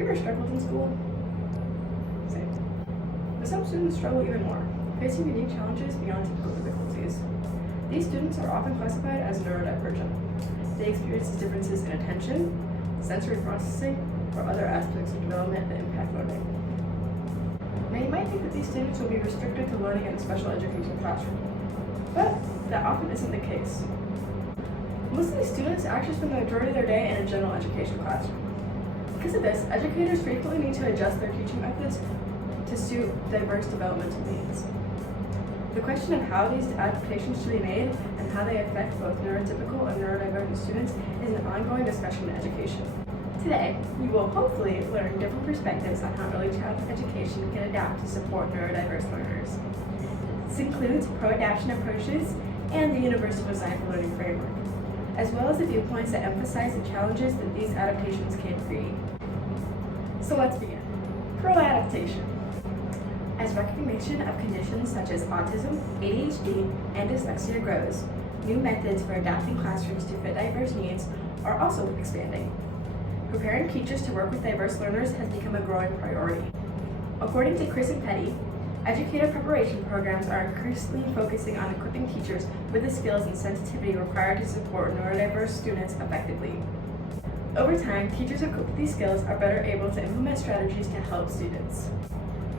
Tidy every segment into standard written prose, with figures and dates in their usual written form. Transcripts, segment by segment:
you ever struggled in school? Same. But some students struggle even more, facing unique challenges beyond typical difficulties. These students are often classified as neurodivergent. They experience differences in attention, sensory processing, or other aspects of development that impact learning. Now you might think that these students will be restricted to learning in a special education classroom, but that often isn't the case. Most of these students actually spend the majority of their day in a general education classroom. Because of this, educators frequently need to adjust their teaching methods to suit diverse developmental needs. The question of how these adaptations should be made and how they affect both neurotypical and neurodivergent students is an ongoing discussion in education. Today, you will hopefully learn different perspectives on how early childhood education can adapt to support neurodiverse learners. This includes pro-adaptation approaches and the Universal Design for Learning framework, as well as the viewpoints that emphasize the challenges that these adaptations can create. So let's begin. Pro-adaptation. As recognition of conditions such as autism, ADHD, and dyslexia grows, new methods for adapting classrooms to fit diverse needs are also expanding. Preparing teachers to work with diverse learners has become a growing priority. According to Chris and Petty, educator preparation programs are increasingly focusing on equipping teachers with the skills and sensitivity required to support neurodiverse students effectively. Over time, teachers equipped with these skills are better able to implement strategies to help students.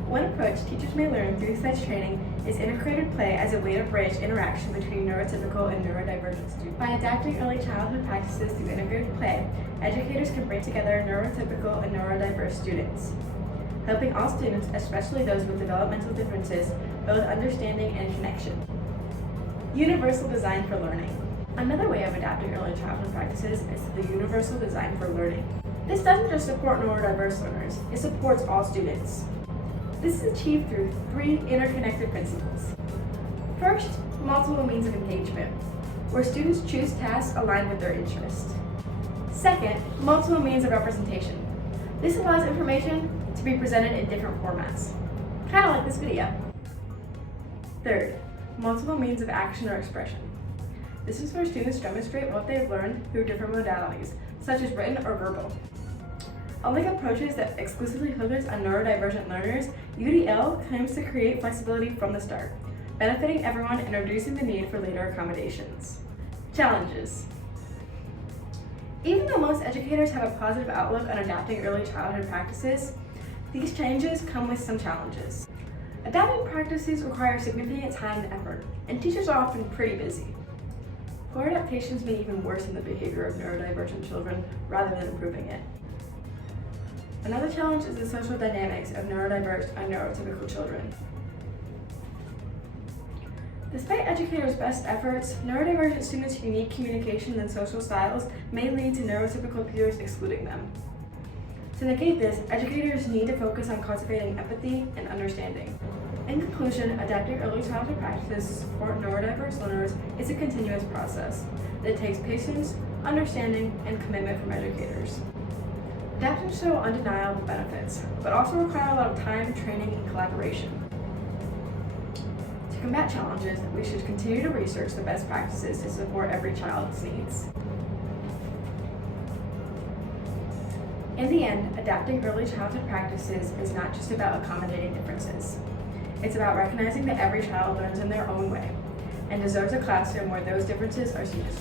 One approach teachers may learn through such training is integrated play as a way to bridge interaction between neurotypical and neurodivergent students. By adapting early childhood practices through integrated play, educators can bring together neurotypical and neurodiverse students, helping all students, especially those with developmental differences, build understanding and connection. Universal design for learning. Another way of adapting early childhood practices is the universal design for learning. This doesn't just support neurodiverse learners, it supports all students. This is achieved through 3 interconnected principles. First, multiple means of engagement, where students choose tasks aligned with their interests. Second, multiple means of representation. This allows information to be presented in different formats, kind of like this video. Third, multiple means of action or expression. This is where students demonstrate what they've learned through different modalities, such as written or verbal. Unlike approaches that exclusively focus on neurodivergent learners, UDL claims to create flexibility from the start, benefiting everyone and reducing the need for later accommodations. Challenges. Even though most educators have a positive outlook on adapting early childhood practices, these changes come with some challenges. Adapting practices require significant time and effort, and teachers are often pretty busy. Poor adaptations may even worsen the behavior of neurodivergent children rather than improving it. Another challenge is the social dynamics of neurodiverse and neurotypical children. Despite educators' best efforts, neurodivergent students' unique communication and social styles may lead to neurotypical peers excluding them. To negate this, educators need to focus on cultivating empathy and understanding. In conclusion, adapting early childhood practices to support neurodiverse learners is a continuous process that takes patience, understanding, and commitment from educators. Adaptations show undeniable benefits, but also require a lot of time, training, and collaboration. To combat challenges, we should continue to research the best practices to support every child's needs. In the end, adapting early childhood practices is not just about accommodating differences. It's about recognizing that every child learns in their own way and deserves a classroom where those differences are seen as